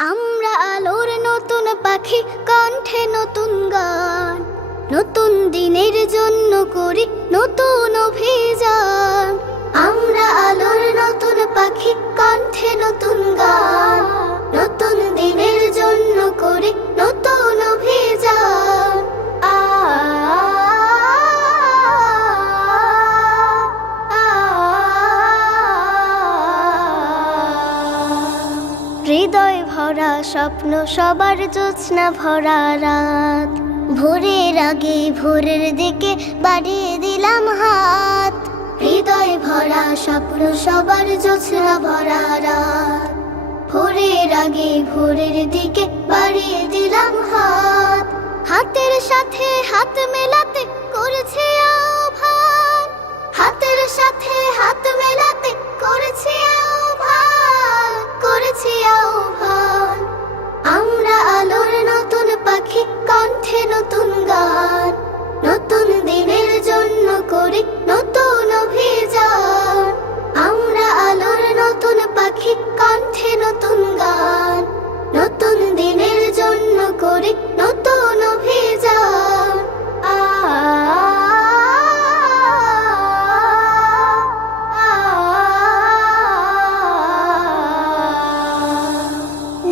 আমরা আলোর নতুন পাখি, কণ্ঠে নতুন গান, নতুন দিনের জন্য করি নতুন অভিযান। আমরা আলোর নতুন পাখি, কণ্ঠে নতুন গান, নতুন দিনের জন্য করি নতুন অভিযান। হৃদয় ভরা স্বপ্ন, সবার জোছনা ভরা রাত, ভোরের আগে ভোরের দিকে বাড়িয়ে দিলাম হাত। হৃদয় ভরা স্বপ্ন, সবার জোছনা ভরা রাত, ভোরের আগে ভোরের দিকে বাড়িয়ে দিলাম হাত। হাতের সাথে হাত মেলাতে করেছি আহ্বান, হাতের সাথে হাত মেলাতে করেছি আহ্বান, করেছি আহ্বান। আমরা আলোর নতুন পাখি, কণ্ঠে নতুন গান, নতুন দিনের জন্য করি নতুন অভিযান। আমরা আলোর নতুন পাখি, কণ্ঠে নতুন গান, নতুন দিনের জন্য করি নতুন অভিযান।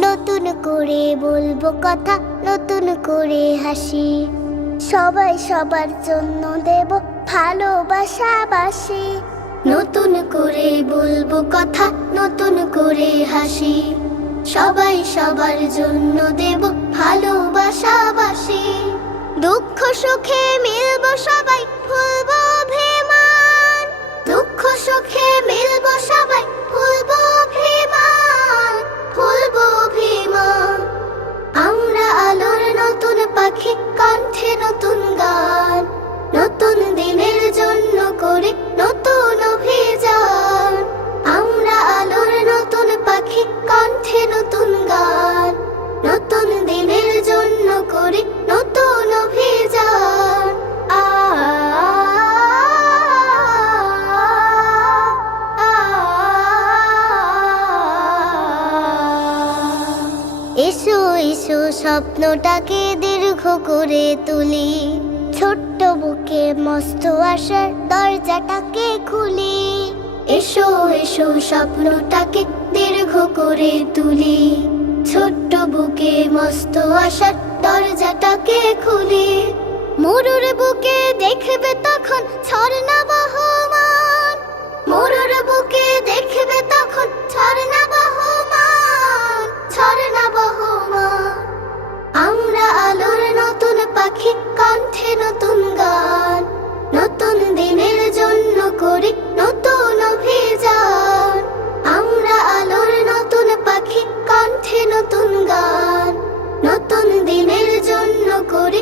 নতুন করে বলবো কথা, নতুন করে হাসি, সবাই সবার জন্য দেব ভালোবাসাবাসি। নতুন করে বলবো কথা, নতুন করে হাসি, সবাই সবার জন্য দেব ভালোবাসাবাসি। দুঃখ সুখে মিলবো সবাই, ভুলবো অভিমান, দুঃখ সুখে মিলবো সবাই, ভুলবো অভিমান, ভুলবো অভিমান। আমরা আলোর নতুন পাখি, কণ্ঠে নতুন গান, নতুন দিনের জন্য করি নতুন অভিযান। আমরা আলোর নতুন পাখি, কণ্ঠে নতুন গান, নতুন দিনের জন্য করি নতুন অভিযান। এসো এসো স্বপ্নটাকে দীর্ঘ করে তুলি, ছোট্ট বুকে মস্ত আশার দরজাটাকে খুলি। এসো এসো স্বপ্নটাকে দীর্ঘ করে তুলি, ছোট্ট বুকে মস্ত আশার দরজাটাকে খুলি। মরুর বুকে দেখবে তখন ঝর্ণা বহমান, মরুর বুকে দেখবে তখন ঝর্ণা বহমান, ঝর্ণা বহমান। আমরা আলোর নতুন পাখি, কণ্ঠে নতুন গান, নতুন দিনের জন্য করি নতুন অভিযান। আমরা আলোর নতুন পাখি, কণ্ঠে নতুন গান, নতুন দিনের জন্য করি